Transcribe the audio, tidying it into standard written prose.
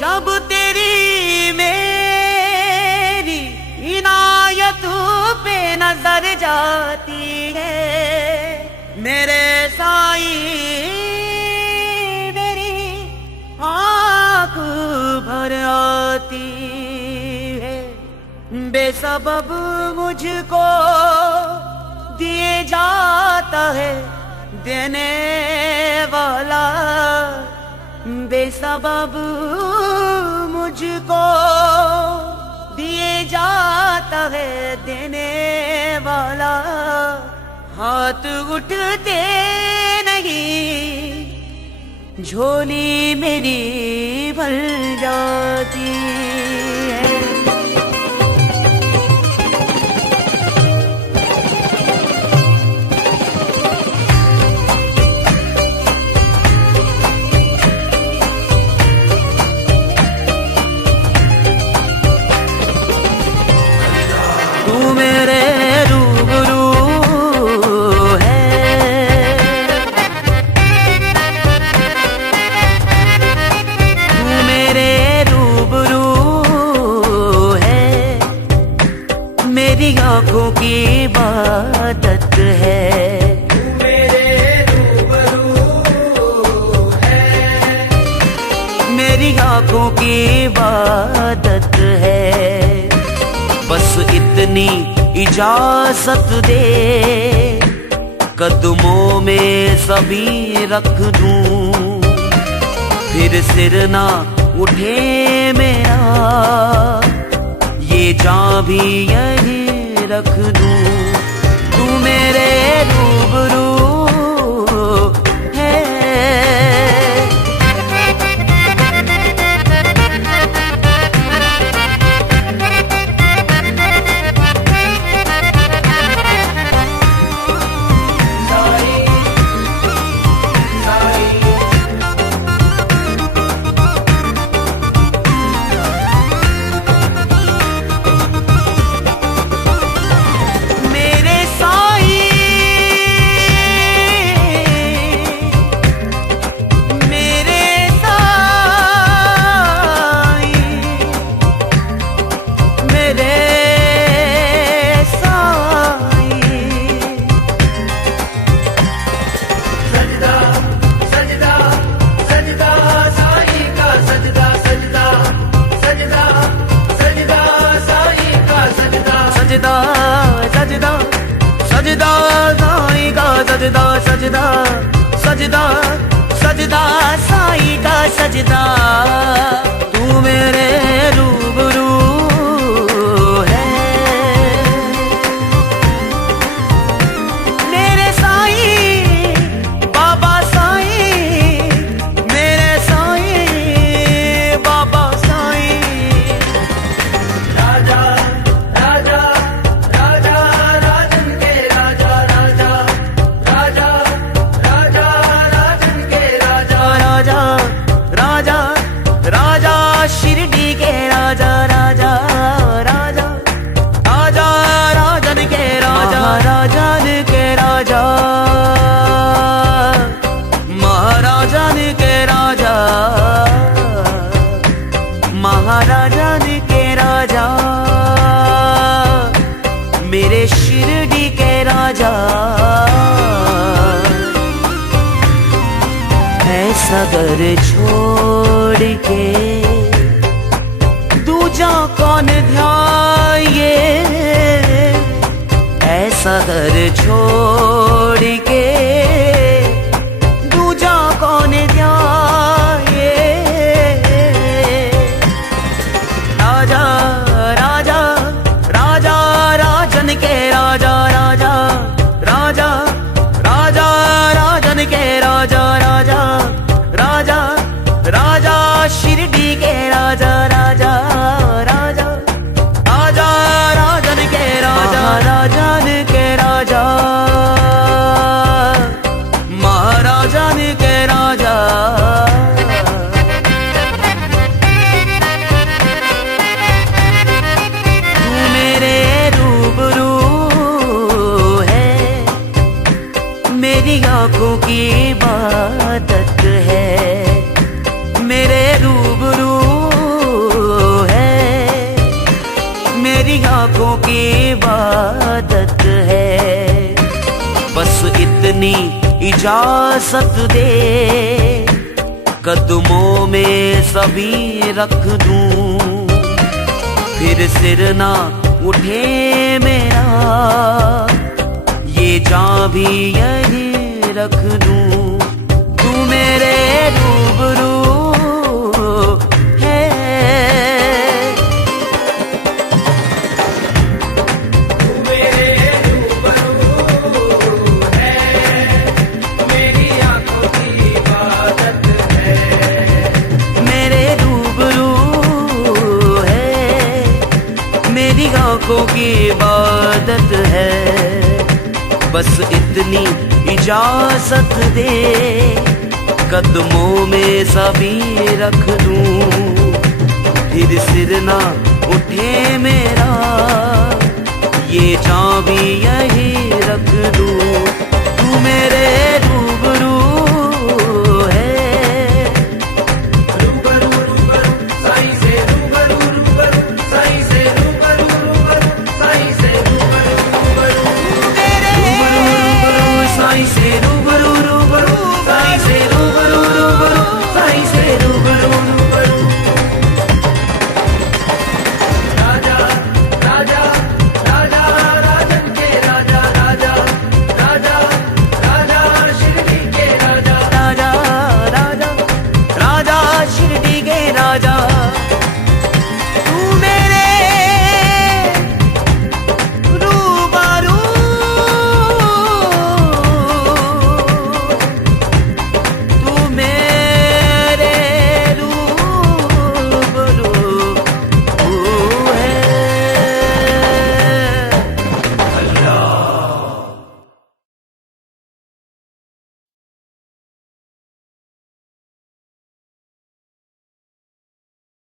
जब तेरी मेरी इनायत पे नजर जाती है मेरे साईं, मेरी आँख भर आती है। बेसबब मुझको दिए जाता है देने वाला, बेसबब मुझको दिए जाता है देने वाला। हाथ उठते नहीं झोली मेरी भर जाती है। तू मेरे रूबरू है, तू मेरे रूबरू है, मेरी आँखों की इबादत है। तू मेरे रूबरू है, मेरी आँखों की इबादत है। बस इतनी इजाजत दे कदमों में सभी रख दूं, फिर सिर ना उठे मेरा ये जान भी यही रख दूं। तू मेरे रूबरू है, सजदा सजदा साईं का सजदा, सजदा सजदा सजदा साईं का सजदा। तू मेरे रूबरू है, मेरे साईं बाबा साईं, मेरे साईं बाबा साईं। राजा राजा राजा राजन के राजा, राजा राजा राजा राजन के राजा, राजा राजा राजा शिरडी के राजा, राजा राजा राजा राजन के राजा, महाराजन के राजा, महाराजन के राजा, महाराजन के राजा, मेरे शिरडी के राजा। ऐसा घर छोड़ के दूजा कौन ध्याये, ऐसा घर छोड़ के दूजा कौन ध्याये। राजा राजा राजा राजन के राजा, राजा राजा राजा राजन के राजा, राजा राजा राजा शिरडी के राजा, राजा राजा राजा राजन के राजा, राजन के राजा, महाराजन के राजा। इतनी इजाजत दे, कदमों में सभी रख दूं, फिर सिर ना उठे मेरा, ये जान भी यही रख दूं। तू मेरे रूबरू है, तू मेरे रूबरू है, मेरी आंखों की इबादत है। मेरे रूबरू है, मेरी आंखों की इबादत है। बस इतनी इजाजत दे, कदमों में सभी रख दूं, फिर सिर ना उठे मेरा, ये जान भी यही रख दूं। तू मेरे रूबरू